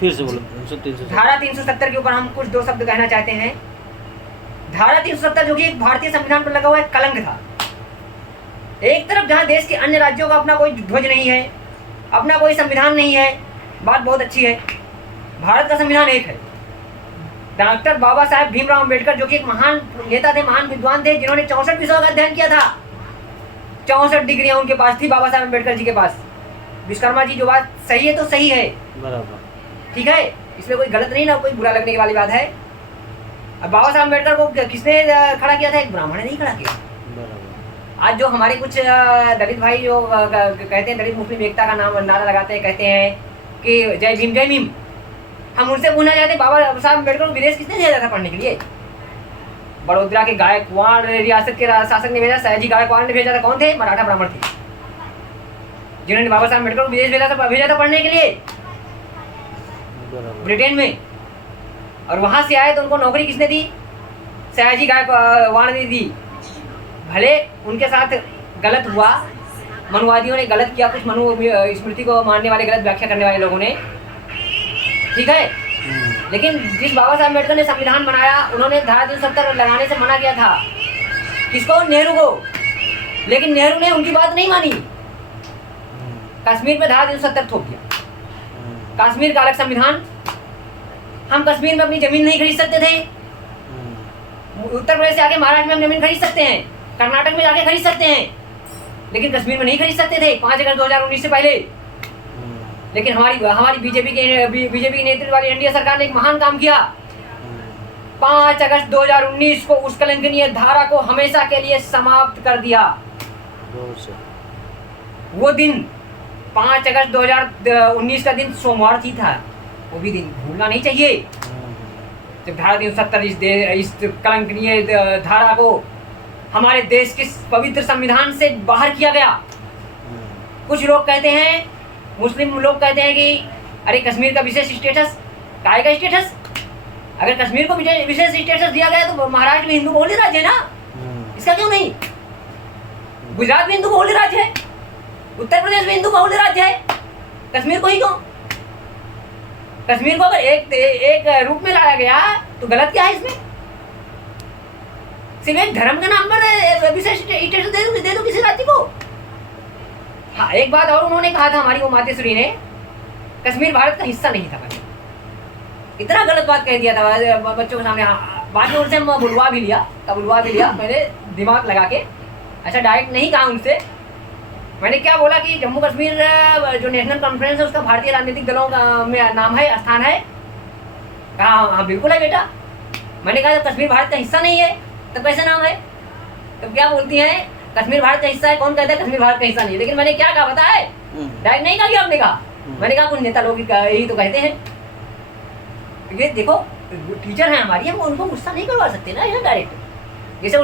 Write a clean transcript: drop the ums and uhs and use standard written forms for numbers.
फिर से बोलो 370। धारा 370 के ऊपर हम कुछ दो शब्द कहना चाहते हैं। धारा 370 जो कि भारतीय संविधान पर लगा हुआ एक कलंक था। एक तरफ जहां देश के अन्य राज्यों का अपना कोई ध्वज नहीं है, अपना कोई संविधान नहीं है, बात बहुत अच्छी है। भारत का संविधान एक है। डॉक्टर बाबा साहेब भीमराव अंबेडकर जो कि एक महान नेता थे, महान विद्वान थे, जिन्होंने 64 विषयों का अध्ययन किया था। 64 डिग्रियां उनके पास थी, बाबा साहेब अंबेडकर जी के पास। विश्वकर्मा जी जो बात सही है तो सही है, बराबर, ठीक है, इसमें कोई गलत नहीं ना, कोई बुरा लगने की वाली बात है। अब बाबा साहब अम्बेडकर को किसने खड़ा किया था? एक ब्राह्मण ने नहीं खड़ा किया। आज जो हमारे कुछ दलित भाई जो कहते हैं, दलित मुस्लिम एकता का नाम नारा लगाते हैं, कहते हैं कि जय भीम जय भीम, हम उनसे पूछना चाहते हैं बाबा साहब अम्बेडकर को विदेश किसने भेजा था पढ़ने के लिए? बड़ोदरा के गायकवाड़ रियासत के शासक ने भेजा, सयाजी गायकवाड़ ने भेजा था। कौन थे? मराठा ब्राह्मण थे, जिन्होंने बाबा साहब अम्बेडकर को विदेश भेजा था पढ़ने के लिए, ब्रिटेन में। और वहां से आए तो उनको नौकरी किसने दी? सयाजी गायकवाड़ ने दी। भले उनके साथ गलत हुआ, मनुवादियों ने गलत किया, कुछ मनु स्मृति को मानने वाले, गलत व्याख्या करने वाले लोगों ने, ठीक है, लेकिन जिस बाबा साहब अम्बेडकर ने संविधान बनाया, उन्होंने धारा 370 लगाने से मना किया था। किसको? नेहरू को। लेकिन नेहरू ने उनकी बात नहीं मानी, कश्मीर पे धारा 370 थोप दिया। कश्मीर का अलग संविधान, हम कश्मीर में अपनी जमीन नहीं खरीद सकते थे। उत्तर प्रदेश से आके महाराष्ट्र में हम जमीन खरीद सकते हैं, कर्नाटक में जाके खरीद सकते हैं, लेकिन कश्मीर में नहीं खरीद सकते थे 5 अगस्त 2019 से पहले। लेकिन हमारी बीजेपी की नेतृत्व वाली एनडीए सरकार ने एक महान काम किया। 5 अगस्त 2019 को उस कलंकनीय धारा को हमेशा के लिए समाप्त कर दिया। वो दिन 5 अगस्त 2019 का दिन सोमवार थी था, वो भी दिन भूलना नहीं चाहिए, जब धारा 370 इस कलंकनीय धारा को हमारे देश के पवित्र संविधान से बाहर किया गया। कुछ लोग कहते हैं, मुस्लिम लोग कहते हैं कि अरे कश्मीर का विशेष स्टेटस, काय का स्टेटस? अगर कश्मीर को विशेष स्टेटस दिया गया तो महाराष्ट्र में हिंदू बहुल राज्य है ना, इसका क्यों नहीं? गुजरात में हिंदू बहुल राज्य है, उत्तर प्रदेश में हिंदू बहुल राज्य है, कश्मीर को ही क्यों? कश्मीर को अगर एक रूप में लाया गया तो गलत क्या है इसमें? सिर्फ एक धर्म के नाम पर विशेष स्टेटस दे दो किसी राज्य को। हाँ, एक बात और उन्होंने कहा था, हमारी वो मातेश्वरी ने, कश्मीर भारत का हिस्सा नहीं था। इतना गलत बात कह दिया था बच्चों के सामने। बाद में उनसे बुलवा भी लिया मैंने दिमाग लगा के। अच्छा, डायरेक्ट नहीं कहा उनसे, मैंने क्या बोला कि जम्मू कश्मीर जो नेशनल कॉन्फ्रेंस है उसका भारतीय राजनीतिक दलों का में नाम है, स्थान है। कहा हाँ बिल्कुल है बेटा। मैंने कहा जब कश्मीर भारत का हिस्सा नहीं है तब कैसे नाम है? तब क्या बोलती हैं कश्मीर भारत का हिस्सा है, कौन कहता है कश्मीर भारत का हिस्सा नहीं है? लेकिन मैंने क्या कहा पता है? डायरेक्ट नहीं कहा कि आपने कहा, मैंने कहा कुछ नेता लोग यही तो कहते हैं। ये देखो टीचर हैं हमारी, हम उनको गुस्सा नहीं करवा सकते ना यहाँ डायरेक्ट। जैसे